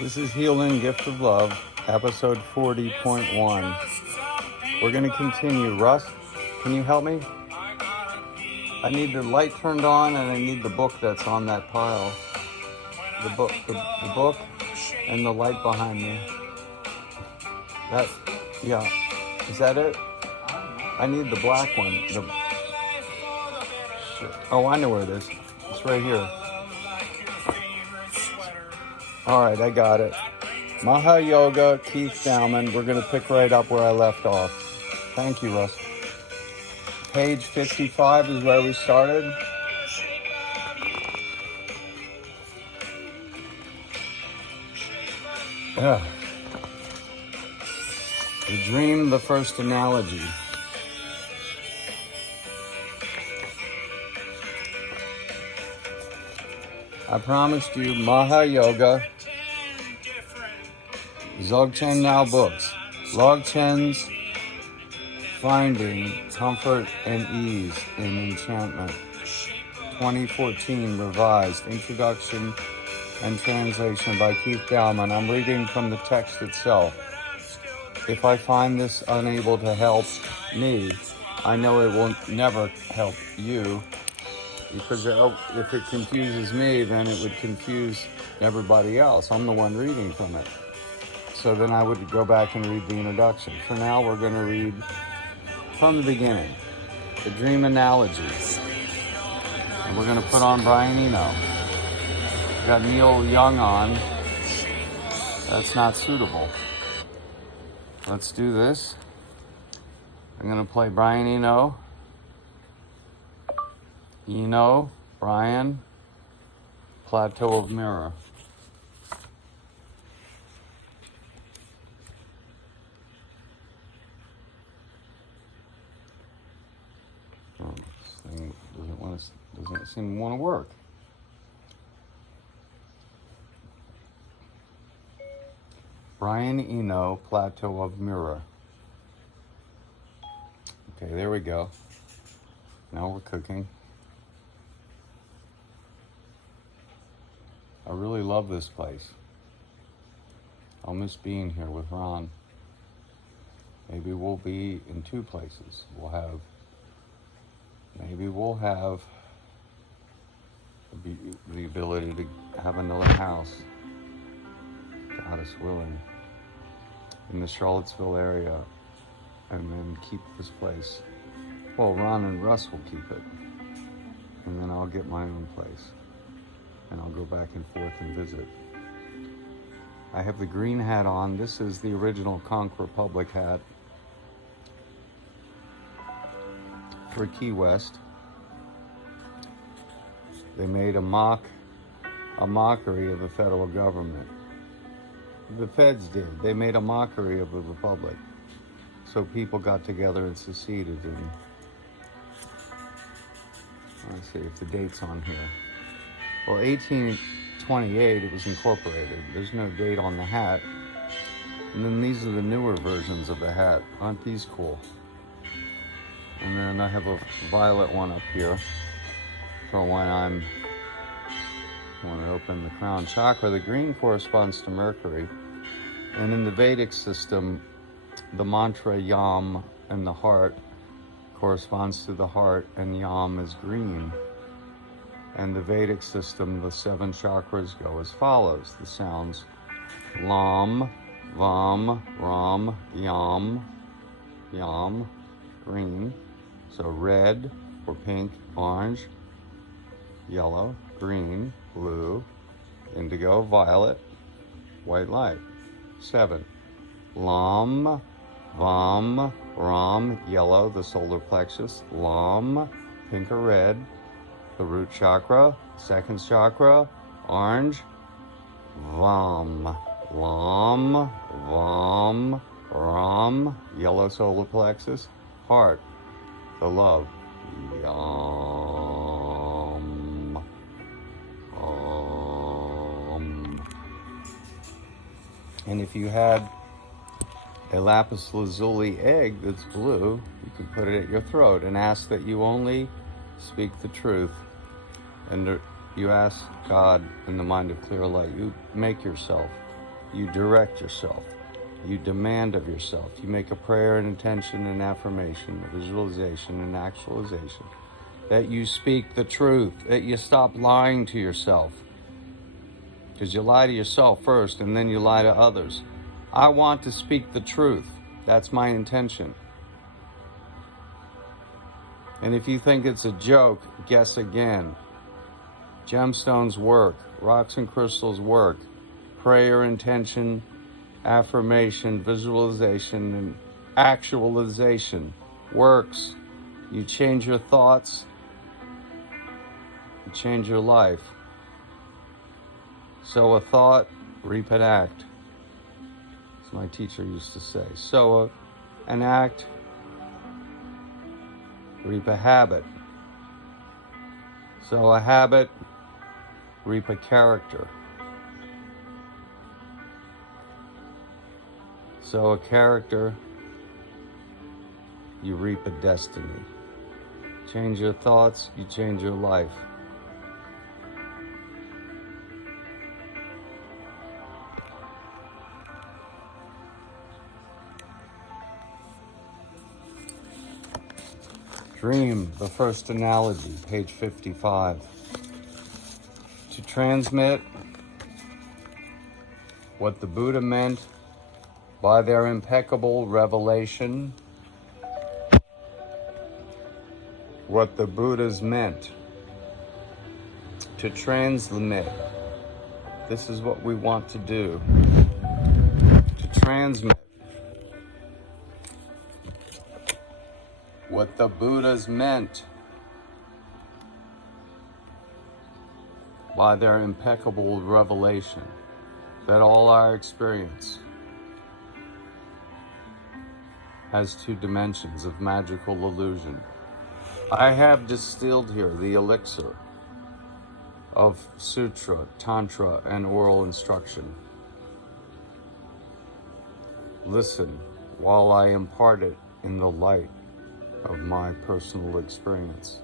This is Healing Gift of Love, episode 40.1. We're going to continue. Russ, can you help me? I need the light turned on and I need the book that's on that pile. The book and the light behind me. Yeah. Is that it? I need the black one. Oh, I know where it is. It's right here. All right, I got it. Maha Yoga, Keith Dowman. We're going to pick right up where I left off. Thank you, Russ. Page 55 is where we started. The dream, the first analogy. I promised you Maha Yoga, DZOGCHEN now books, Longchenpa'S Finding Comfort and Ease in Enchantment, 2014 revised, introduction and translation by Keith Dowman. I'm reading from the text itself. If I find this unable to help me, I know it will never help you, because if it confuses me, then it would confuse everybody else. I'm the one reading from it. So then I would go back and read the introduction. For now, we're going to read from the beginning, the dream analogy. And we're going to put on Brian Eno. Got Neil Young on. That's not suitable. Let's do this. I'm going to play Brian Eno. Brian, Plateau of Mirror. This thing doesn't seem to want to work. Brian Eno, Plateau of Mirror. Okay, there we go. Now we're cooking. I really love this place. I'll miss being here with Ron. Maybe we'll be in two places. Maybe we'll have the ability to have another house, God is willing, in the Charlottesville area, and then keep this place. Well, Ron and Russ will keep it, and then I'll get my own place, and I'll go back and forth and visit. I have the green hat on. This is the original Conch Republic hat for Key West. They made a mockery of the federal government. The feds did. They made a mockery of the republic. So people got together and seceded. And let's see if the date's on here. Well, 1828 it was incorporated. There's no date on the hat. And then these are the newer versions of the hat. Aren't these cool? And then I have a violet one up here for when I want to open the crown chakra. The green corresponds to Mercury. And in the Vedic system, the mantra Yam and the heart corresponds to the heart, and Yam is green. And the Vedic system, the 7 chakras go as follows. The sounds Lam, Vam, Ram, Yam, Yam, green. So red or pink, orange, yellow, green, blue, indigo, violet, white light. 7. Lam, Vam, Ram, yellow, the solar plexus. Lam, pink or red, the root chakra. 2nd chakra, orange. Vam, Lam, Vam, Ram, yellow solar plexus. Heart, the love. Yam. And if you had a lapis lazuli egg that's blue, you could put it at your throat and ask that you only speak the truth. And you ask God in the mind of clear light. You make yourself You direct yourself. You demand of yourself. You make a prayer, an intention, an affirmation, a visualization, an actualization. That you speak the truth. That you stop lying to yourself. Because you lie to yourself first and then you lie to others. I want to speak the truth. That's my intention. And if you think it's a joke, guess again. Gemstones work. Rocks and crystals work. Prayer, intention, affirmation, visualization, and actualization works. You change your thoughts. You change your life. Sow a thought, reap an act. As my teacher used to say. Sow an act, reap a habit. Sow a habit, reap a character. Sow a character, you reap a destiny. Change your thoughts, you change your life. Dream, the first analogy, page 55. To transmit what the Buddha meant by their impeccable revelation, what the Buddhas meant to transmit. This is what we want to do. To transmit what the Buddhas meant by their impeccable revelation, that all our experience has two dimensions of magical illusion. I have distilled here the elixir of sutra, tantra, and oral instruction. Listen while I impart it in the light of my personal experience.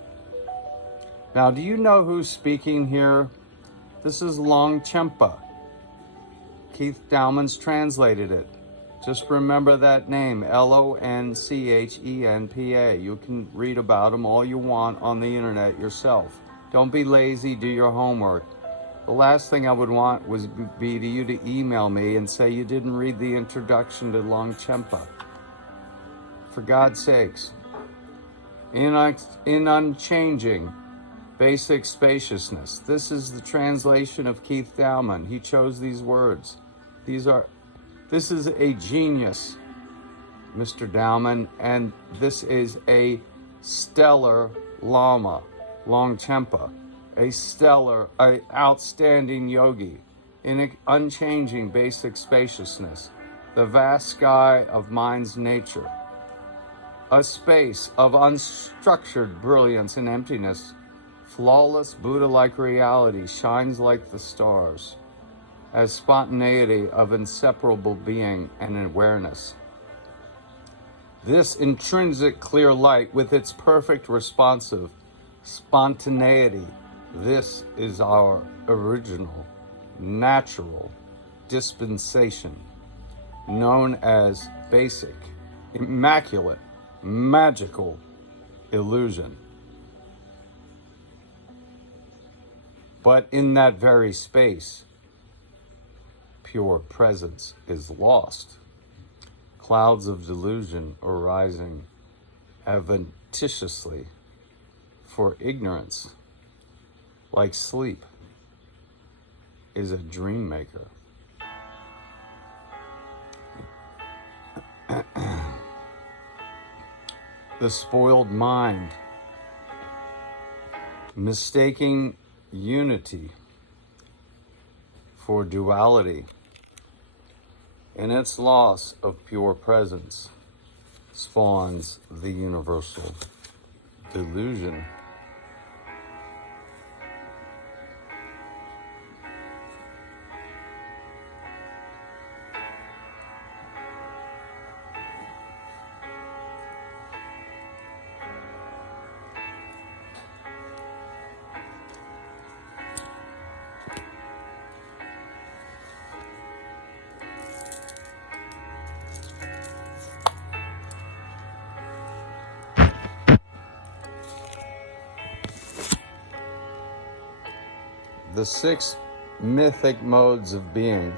Now, do you know who's speaking here? This is Longchenpa. Keith Dowman'S translated it. Just remember that name, Lonchenpa. You can read about him all you want on the internet yourself. Don't be lazy, do your homework. The last thing I would want was be to you to email me and say you didn't read the introduction to Longchenpa. For God's sakes. In unchanging, basic spaciousness. This is the translation of Keith Dowman. He chose these words. This is a genius, Mr. Dowman, and this is a stellar Lama, Longchenpa, a outstanding yogi in unchanging basic spaciousness, the vast sky of mind's nature. A space of unstructured brilliance and emptiness, flawless Buddha-like reality shines like the stars, as spontaneity of inseparable being and awareness. This intrinsic clear light with its perfect responsive spontaneity, this is our original, natural dispensation, known as basic, immaculate, magical illusion. But in that very space, pure presence is lost. Clouds of delusion arising adventitiously for ignorance, like sleep, is a dream maker. The spoiled mind, mistaking unity for duality, in its loss of pure presence, spawns the universal delusion. the 6 mythic modes of being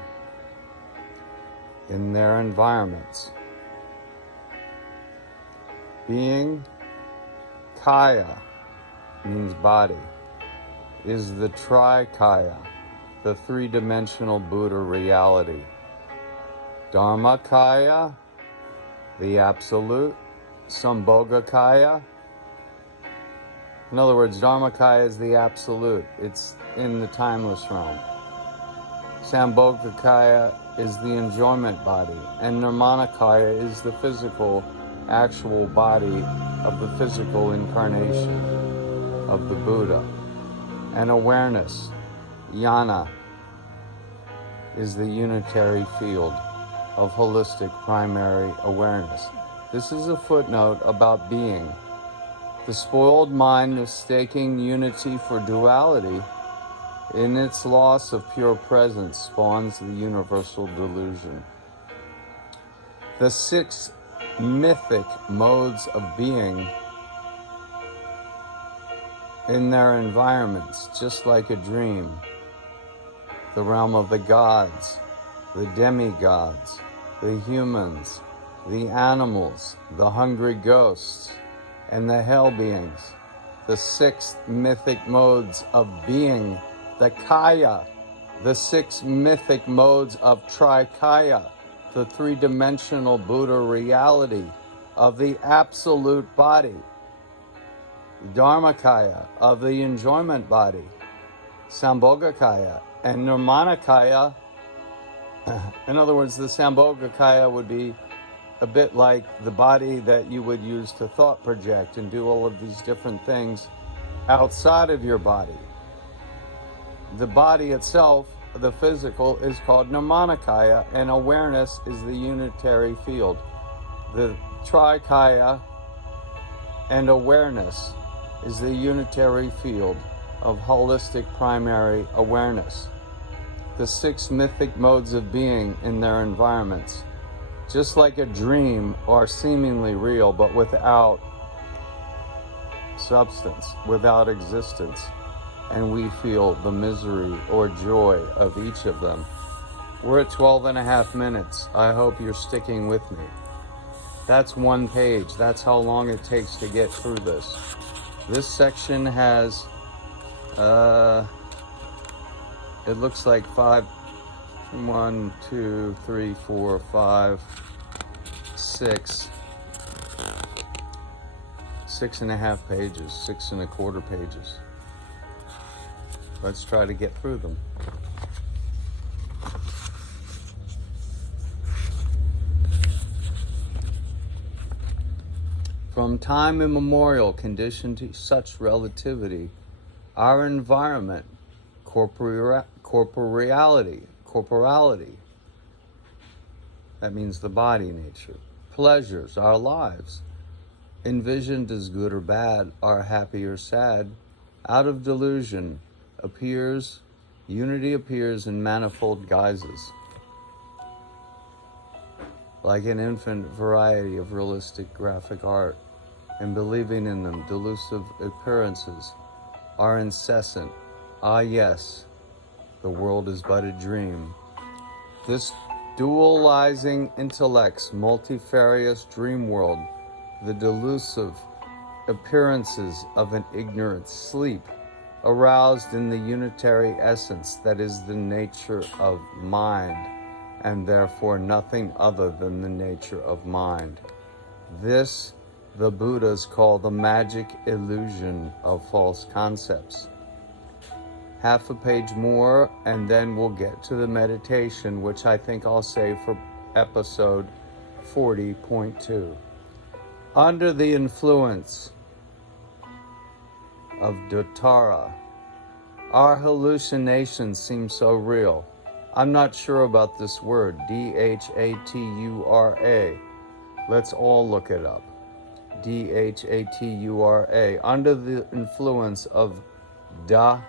in their environments. Being, kaya, means body, is the trikaya, the 3-dimensional Buddha reality. Dharmakaya, the absolute. Sambhogakaya. In other words, Dharmakaya is the absolute. It's in the timeless realm. Sambhogakaya is the enjoyment body. And Nirmanakaya is the physical, actual body of the physical incarnation of the Buddha. And awareness, jnana, is the unitary field of holistic primary awareness. This is a footnote about being. The spoiled mind mistaking unity for duality in its loss of pure presence spawns the universal delusion. The 6 mythic modes of being in their environments, just like a dream. The realm of the gods, the demigods, the humans, the animals, the hungry ghosts, and the hell beings. The 6 mythic modes of being, the kaya, the 6 mythic modes of trikaya, the 3-dimensional Buddha reality of the absolute body. Dharmakaya, of the enjoyment body. Sambhogakaya, and Nirmanakaya. In other words, the Sambhogakaya would be a bit like the body that you would use to thought project and do all of these different things outside of your body. The body itself, the physical, is called Nirmanakaya, and awareness is the unitary field. The trikaya and awareness is the unitary field of holistic primary awareness. The 6 mythic modes of being in their environments, just like a dream, are seemingly real, but without substance, without existence. And we feel the misery or joy of each of them. We're at 12 and a half minutes. I hope you're sticking with me. That's 1 page. That's how long it takes to get through this. This section has, it looks like 5, 1, 2, 3, 4, 5, 6, 6.5 pages, 6.25 pages. Let's try to get through them. From time immemorial, conditioned to such relativity, our environment, corporeality, that means the body nature, pleasures, our lives, envisioned as good or bad, are happy or sad, out of delusion, unity appears in manifold guises. Like an infinite variety of realistic graphic art, and believing in them, delusive appearances are incessant. Ah yes, the world is but a dream. This dualizing intellect's multifarious dream world, the delusive appearances of an ignorant sleep, aroused in the unitary essence that is the nature of mind, and therefore nothing other than the nature of mind. This the Buddhas call the magic illusion of false concepts. Half a page more, and then we'll get to the meditation, which I think I'll save for episode 40.2. Under the influence of Dhatara, our hallucinations seem so real. I'm not sure about this word, Dhatara. Let's all look it up. Dhatara. Under the influence of Dhatara.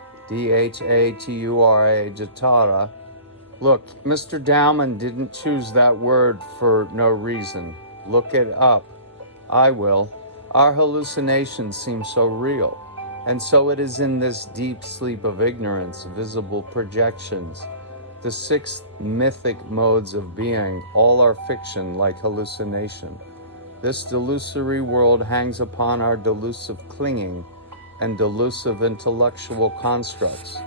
Look, Mr. Dowman didn't choose that word for no reason. Look it up. I will. Our hallucinations seem so real. And so it is in this deep sleep of ignorance, visible projections, the 6 mythic modes of being, all are fiction like hallucination. This delusory world hangs upon our delusive clinging and delusive intellectual constructs.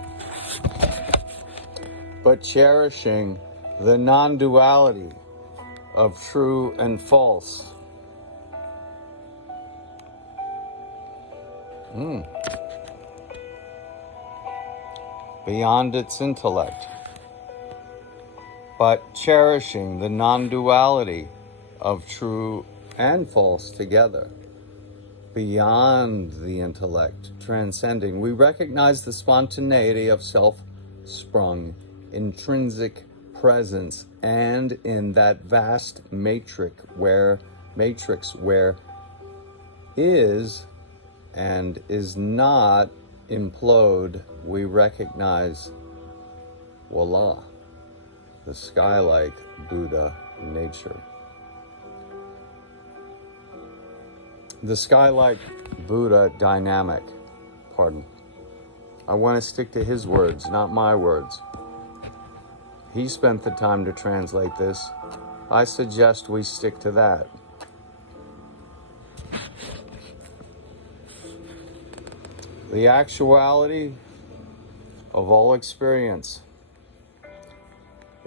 But cherishing the non-duality of true and false, beyond its intellect, but cherishing the non-duality of true and false together, beyond the intellect, transcending, we recognize the spontaneity of self-sprung, intrinsic presence, and in that vast matrix where is and is not implode, we recognize, voila, the sky-like Buddha nature. The sky-like Buddha dynamic, I want to stick to his words, not my words. He spent the time to translate this. I suggest we stick to that. The actuality of all experience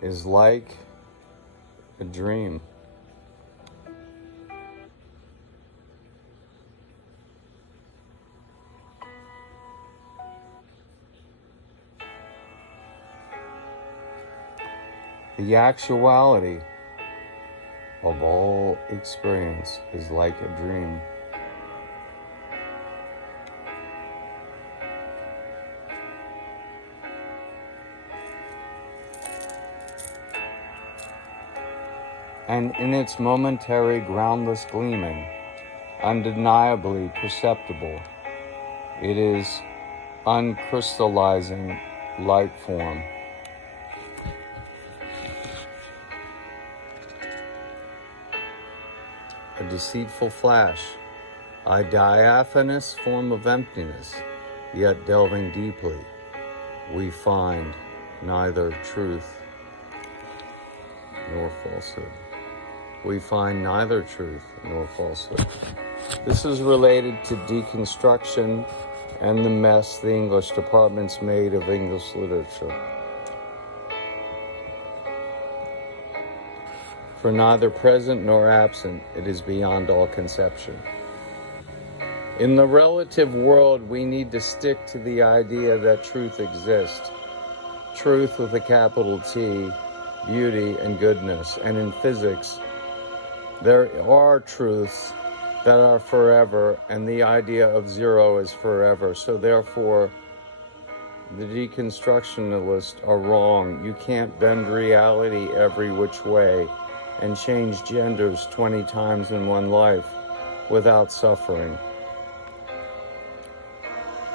is like a dream. The actuality of all experience is like a dream. And in its momentary groundless gleaming, undeniably perceptible, it is uncrystallizing light form. A deceitful flash, a diaphanous form of emptiness, yet delving deeply, we find neither truth nor falsehood. We find neither truth nor falsehood. This is related to deconstruction and the mess the English department's made of English literature. For neither present nor absent, it is beyond all conception. In the relative world, we need to stick to the idea that truth exists. Truth with a capital T, beauty and goodness. And in physics, there are truths that are forever, and the idea of zero is forever. So therefore, the deconstructionists are wrong. You can't bend reality every which way and change genders 20 times in one life without suffering.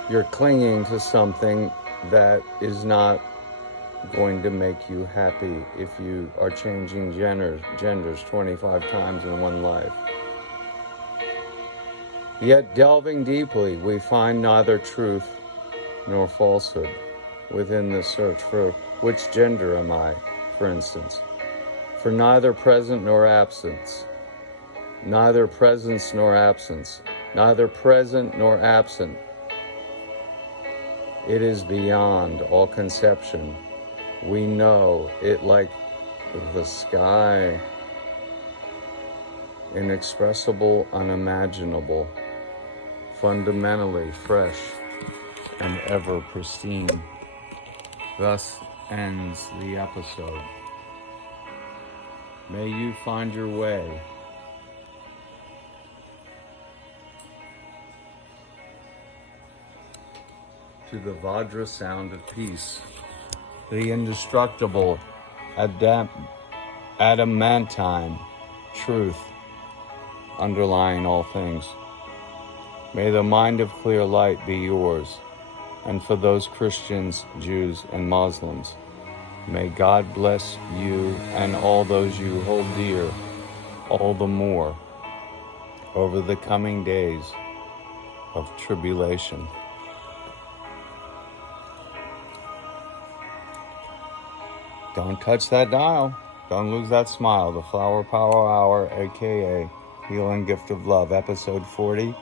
You're clinging to something that is not going to make you happy if you are changing genders 25 times in one life. Yet delving deeply, we find neither truth nor falsehood within the search for which gender am I, for instance. For neither present nor absence, neither presence nor absence, neither present nor absent. It is beyond all conception. We know it like the sky, inexpressible, unimaginable, fundamentally fresh and ever pristine. Thus ends the episode. May you find your way to the Vajra sound of peace, the indestructible adamantine truth underlying all things. May the mind of clear light be yours, and for those Christians, Jews, and Muslims, may God bless you and all those you hold dear all the more over the coming days of tribulation. Don't touch that dial. Don't lose that smile. The Flower Power Hour, aka Healing Gift of Love, episode 40.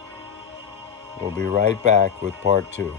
We'll be right back with part 2.